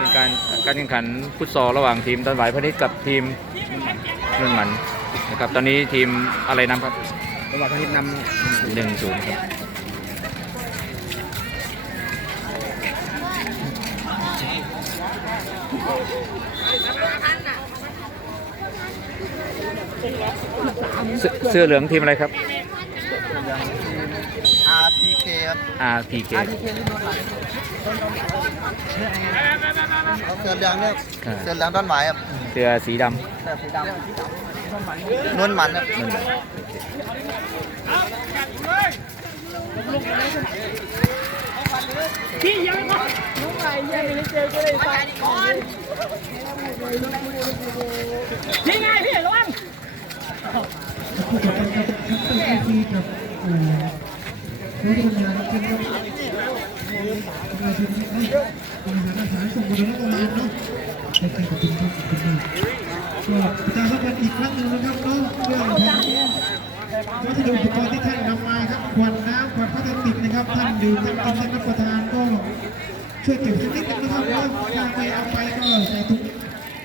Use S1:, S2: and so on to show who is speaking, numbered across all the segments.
S1: เป็นการการแข่งขันฟุตซอลระหว่างทีมตันหวายพนิชกับทีมนุ่นหมันนะครับตอนนี้ทีมอะไรนำครับ
S2: ระหว่างพนิษน
S1: หนึ่งศูนย์ครับเสื้อเสื้อเหลืองทีมอะไรครับำ
S2: RPK ครับ
S1: RPK
S2: เสือเหลืองเนี่ย
S1: อ่า
S2: เสือเหลืองต้นไม้ครับ
S1: เสื้อสีดำ
S2: เสือสีดำนวลมันครับ
S1: นุ่นหมัน
S3: ยิงไงพี่ระวัง
S4: ก็ ประชาสัมพันธ์อีกครั้งหนึ่งนะครับเนาะเรื่องของวัสดุอุปกรณ์ที่ท่านนำมาครับขวดน้ำขวดพลาสติกนะครับ ท่านดื่มท่านกินท่านรับประทานก็ช่วยเก็บสักนิดนึงนะครับเนาถ้าไม่เอาไปก็ใส่ถุง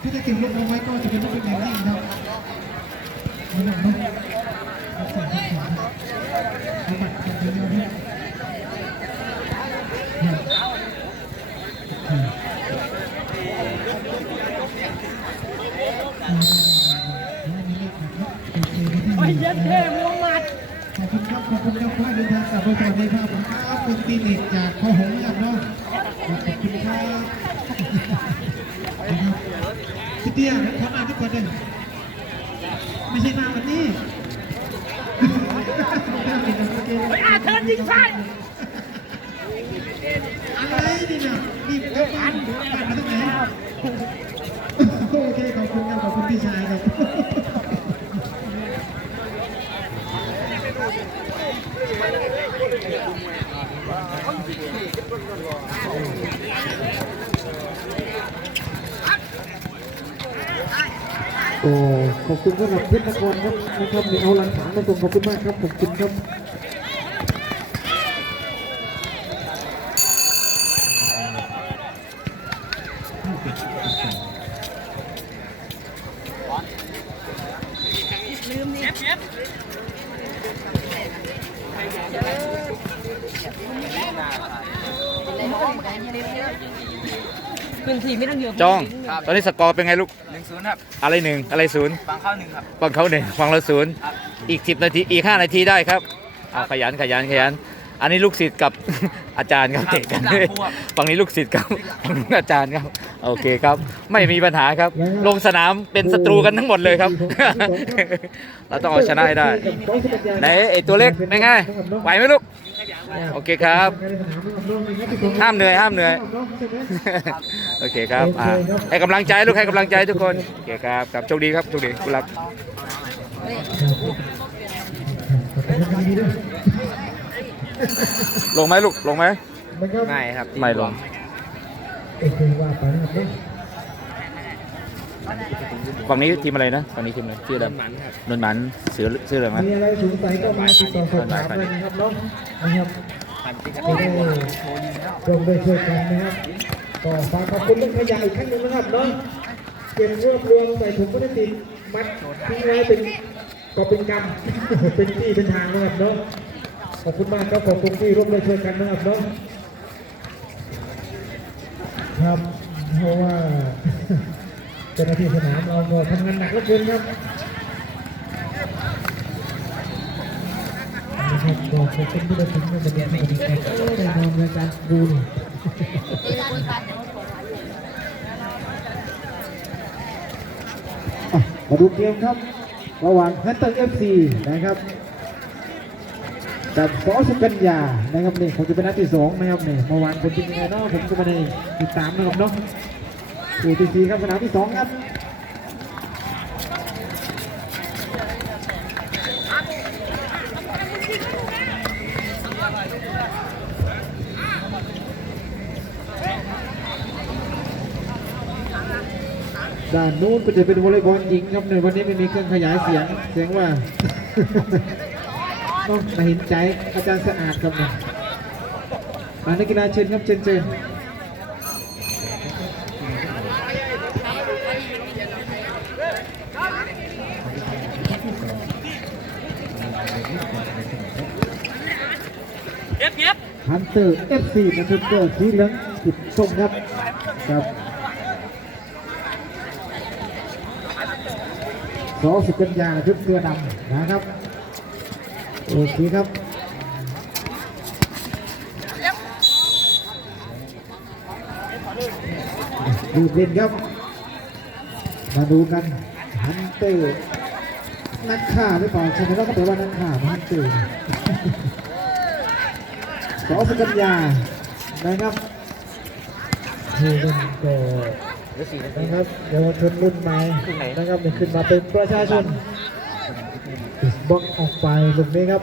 S4: ถ้าจะเก็บรวมเอาไว้ก็จะเป็นเป็นอย่างยิ่งครับนะเอาใส่ถุงครับเอาบัตรกันเดียวครับ
S3: โอ้ยเย็ดเท่มวงมัด
S4: ขอบคุณครับขอบคุณครับพ่อเดิน ทางกลับไปก่อนเลยครับผมครับเป็นตีนิกจากพ่อหงส์ครับเนาะขอบคุณครับพี่เตี้ยขอหน้าทุกคนเลยไม่ใช่หน้าวันนี้
S3: เฮ้อาเทิร์นยิงซ้าย
S4: อะไรนี่เนี่ยนี่กลับบ้านบ้านมาตั้งไหนโอเคขอบคุณครับขอบคุณพี่ชายครับ โอ้ขอบคุณสำหรับเพชรนครครับนะครับมีเอาหลักฐานมาส่งขอบคุณมากครับขอบคุณครับ
S3: เป็นทีไม่ต้องเยอะ
S1: จ้องตอนนี้สกอร์เป็นไงลูก
S2: หนึ่งศูนย์ครับ
S1: อะไรหนึ่งอะไรศูนย์
S2: บางเข้าหนึ่งครับ
S1: ฝั่งเขาหนึ่งฝั่งเราศูนย์อีกสิบนาที อีกห้านาทีได้ครับเอาขยันขยันขยัน อันนี้ลูกศิษย์กับ อาจารย์ครับเตะกันฝั่งนี้ลูกศิษย์กับฝั่งนู้นอาจารย์ครับ โอเคครับ ไม่มีปัญหาครับ ลงสนามเป็นศัตรูกันทั้งหมดเลยครับ เราต้องเอาชนะให้ได้ ไหนไอตัวเล็กเป็นไงไหวไหมลูก โอเคครับห้ามเหนื่อยห้ามเหนื่อยโอเคครับอ่าให้กำลังใจลูกให้กำลังใจทุกคนโอเคครับครับโชคดีครับโชคดีคุณรักลงไหมลูกลงไหม
S2: ไม่ครับ
S1: ไม่ลง ฝั่งนี้ทีมอะไรนะฝั่งนี้ทีมอะไรชื่ออะไรนนท์หมันเสือเสือเหลืองนะ
S4: มีอะไรสงสัยก็มาติดต่อสอบถามได้นะครับน้องนะครับจะได้ร่วมด้ช่วยกันนะครับก็ฝากขอบคุณท่านขยะอีกครั้งหนึ่งนะครับเนาะเก็บรวบรวมใส่ถุงพลาสติกมัดทิ้งไว้เป็นก็เป็นกรรมเป็นที่เป็นทางนะครับเนาะขอบคุณมากครับขอบคุณที่ร่วมด้วยช่วยกันนะครับเนาะครับเพราะว่า เจ้าหน้าที่สนามเราก็ทำงานหนักเหลือเกินครับนะครับก็ขอบคุณที่ได้ชมในวันนี้ดีใจได้นำรายการดูนมาดูเกมครับระหว่างแพนเตอร์เอฟซีนะครับกับสอสุกัญญานะครับนี่ผมจะเป็นนัดที่สองนะครับนี่เมื่อวานผมเป็นยังไงเนาะผมก็ไม่ได้ติดตามนะครับเนาะ คู่ที่สี่ครับสนามที่สองครับด้านนู้นก็จะเป็นวอลเลย์บอลหญิงครับในวันนี้ไม่มีเครื่องขยายเสียงเสียงว่า ต้องมาเห็นใจอาจารย์สะอาดครับเนี่ยนักกีฬาเชิญครับเชิญเชิญ
S3: ย็บเย็บ
S4: ฮันเตอร์เอฟซีนะครับเกิดสีเหลืองติดส้มครับครับสอสุกัญญาชุดเสื้อดำนะครับโอเคครับดูเล่นครับ มาดูกันฮันเตอร์นักฆ่าหรือเปล่าใช่ไหมครับแต่ว่านักฆ่าฮันเตอร์ สอสกัญญานะครับนี่เป็นก็นะครับเยาวชนรุ่นใหม่นะครับนี่ขึ้นมาเป็นประชาชนบล็อกออกไปตรงนี้ครับ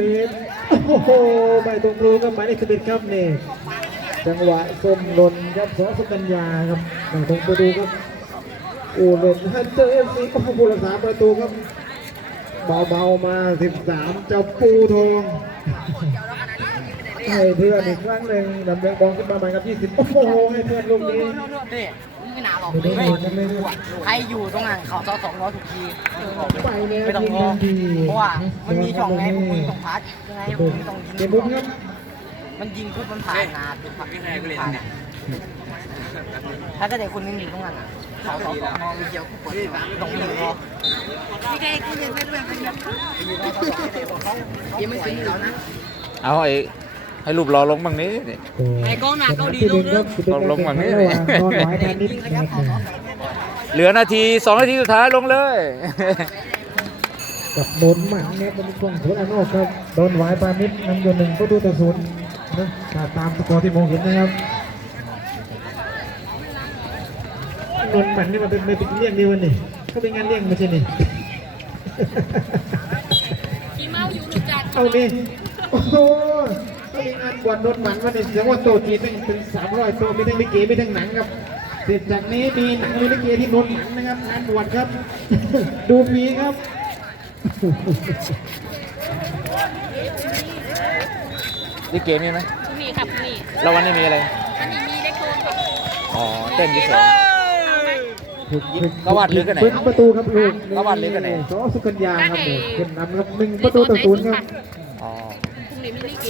S4: ลูกนี้โอ้โหไม่ตรงรูครับหมายเลขสิบเอ็ดครับนี่จังหวะส้มหล่นครับสอสกัญญาครับไม่ตรงประตูครับโอ้เล่นฮันเตอร์เอฟซีโอ้โหผู้รักษาประตูครับเบาๆมา 13 เจ้าปูทองให้เพื่อนอีกครั้งหนึ่งนำเรียงบอลขึ้นมาใหม่ครับ 20 โอ้โหให้เพื่อนลูกนี้
S3: นี่ ไม่น่าหรอก
S4: เลย
S3: ใครอยู่ตรงนั้นเขาจะสองร้อยทุกที
S4: ไม่
S3: ต้องรอเพราะว่ามันมีช่องไงมึงต้องพัดยังไงมึงต้องยิง
S4: มั
S3: นยิงปุ๊บมันผ่านนาเป็นผ่านผ่านถ้าก็เด็กคนนึงอยู่ตรงนั้นอะเขาสองสองมองเดียวกูปิดตรงนี้พอพี่เด็กกูยังไม่ด้วยกันยังยังไม่ถึงแล้วนะ
S1: เอาไอ้ ให้รูปรอลงบ้างนี้นี่
S3: ไอ้กองหนักเกาหลี
S4: ที่
S3: ล
S4: ดิ
S3: ง
S4: น
S3: เด้
S4: ค
S3: อ
S4: รับ
S1: ลงมานี่
S4: ระหว่างนอนหวายแทนนิดนะครับ
S1: เหลือนาทีสองนาทีสุดท้ายลงเลย
S4: กับโดนหมันเนี่ยเป็นช่วงโถอานอกครับโดนหวายปานิดนำอยู่หนึ่งประตูต่อศูนย์นะถ้าตามสกอร์ที่มองเห็นนะครับโดนหมันนี่มันเป็นไม่เป็นเลี่ยงดีวันนี้เขาเป็นงานเลี่ยงไม่ใช่นี่
S3: พี่เมาอยู่รู้จัก
S4: เอานี่โอ้โห เขาเป็นงานบวชโดนหมันวันนี้เสียงว่าโตจีนเป็นเป็นสามร้อยโตมีทั้งลิเกมีทั้งหนังครับเสร็จจากนี้มีหนังมีลิเกที่โดนหมันนะครับงานบวชครับ ดูฟรีครับ
S1: นี่เกมมีไหม
S3: มีครับมี
S1: แล้ววันนี้มีอะไร
S3: อันนี้มีได้โกนครับ
S1: อ๋อเต้นเฉย
S4: ถึงถึง
S1: กวัดหรือกันไหน
S4: เป็นประตูครับลูก
S1: กวัดหรือกันไหน
S4: สอสุกัญญาครับนี่ขึ้นนำครับหนึ่งประตูต่อศูนย์ครับ
S1: ๆอ๋อ
S3: พรุ่งนี้มีลิเก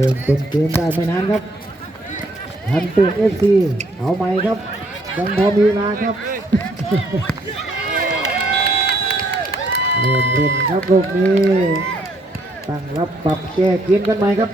S3: เริ่
S4: มต้นเกมได้ไม่นานครับทันตูเอฟซีเอาใหม่ครับยังพอมีเวลาครับเริ่มเล่นครับลูกนี้ตั้งรับปรับแก้เกมกันใหม่ครับ